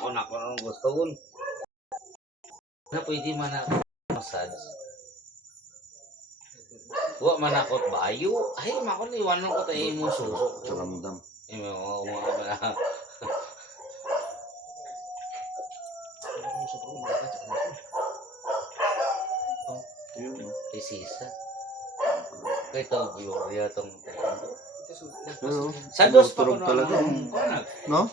Ako na ang gusto ko. Na pwede man ako massage. Wa man ako bayo. Ay, makon iwanan ko tayo mo suso. Ramdam. Mo mga ba. Isisa. Kay to Gloria tong Pero, Sa dos pa ko turog talaga. No?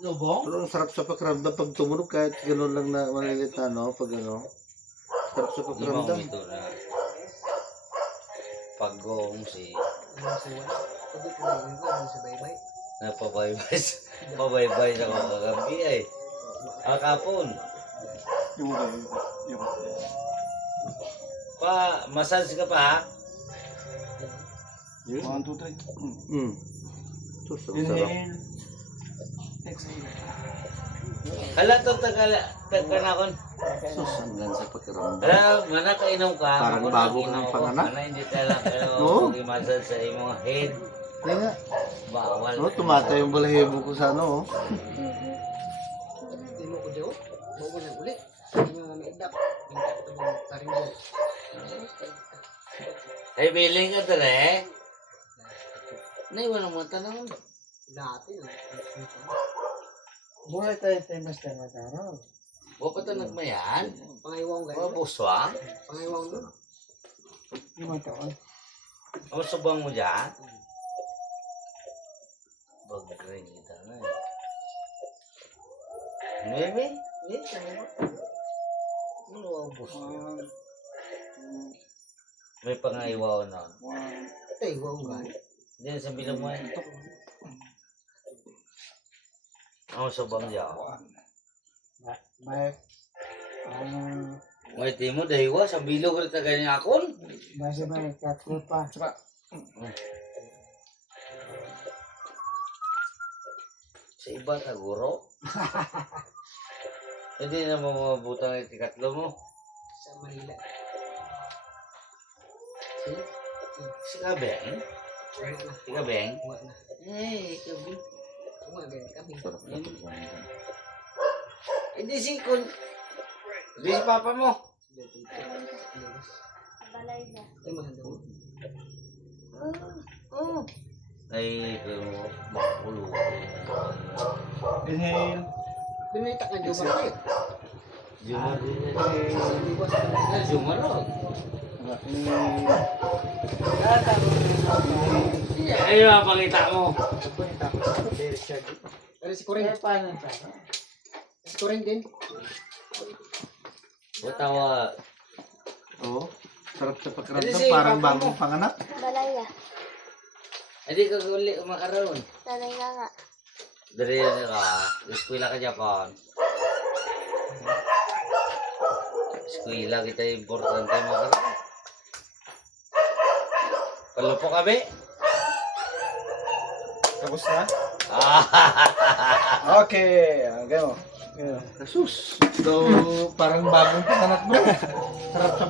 Lubong? Pero ang sarap sa pakiramdam pag tumunog kahit gano'n lang na malilita, no? Pag ano. Sarap sa Di mo pakiramdam. ito na pagong si napabaybay sa kagabi ay. Kapon. Yung Pa, massage ka pa ha? 1, 2, 3. Sus, ang sarap. Inhale. Exhale. Hala to taganakon. Sus, ang ganda sa pakiramdam. Hala, mana kainom ka. Parang Ako bago nakinom kang ako. panganak. Mana hindi tala pero Oo. mag-massage sa imong head. Kaya nga. Bawal. No, tumata yung balahibo ko sa ano, oh. Timo ko daw, mo na uli. Hindi mo maidap. Hindi ko ito tarimbo. Ay, biling ka tala Naiwan ang mga tanong. Dati na. Buhay tayo tayo mas tayo mataraw. O pa ito nagmayan? Pangayawang O ganyan. buswang? Pangayawang doon. Yung taon. O subang mo dyan? Bagay kita na eh. Maybe? Wait, ano ba? Ano ang buswang? May pangaiwaw na. Ito eh, huwag ganyan. Diyan sa bilang mo eh. Ang subang dyan. Baik. May timo dahiwa sa bilog rin ganyan akon. Basta baik. Katlo pa. Sa iba taguro. Hindi na mamabutang yung tikatlo mo. Sa Manila. Si Kabeng? Wala na. Si Kabeng? Wala na. Eh, Kabeng. Kumagan kami. Sarap na pakiramdam. Hindi si Kun. Hindi si Papa mo. Balay na. Ito mga doon. Ay, pero makulo. Inhale. Binitak na Jumar kayo. Jumar din yan. Sa liwas na. Ah, Jumar o. Ay, mapakita mo. Pero si Corin. Paano pa? Si Corin din. Butawa. Oo. Sarap sa Hindi pakiramdam. si Parang Papa bagong mo. panganak. Balay na. Hindi ka uli makaroon. Nanay nga nga. Dari na ka. Eskwela ka Japan. Eskwela kita importante makaroon. Palupo ka be? Tapos na? Ah, Okay. Agaw. Sus. So, parang bagong panganak mo. Sarap sa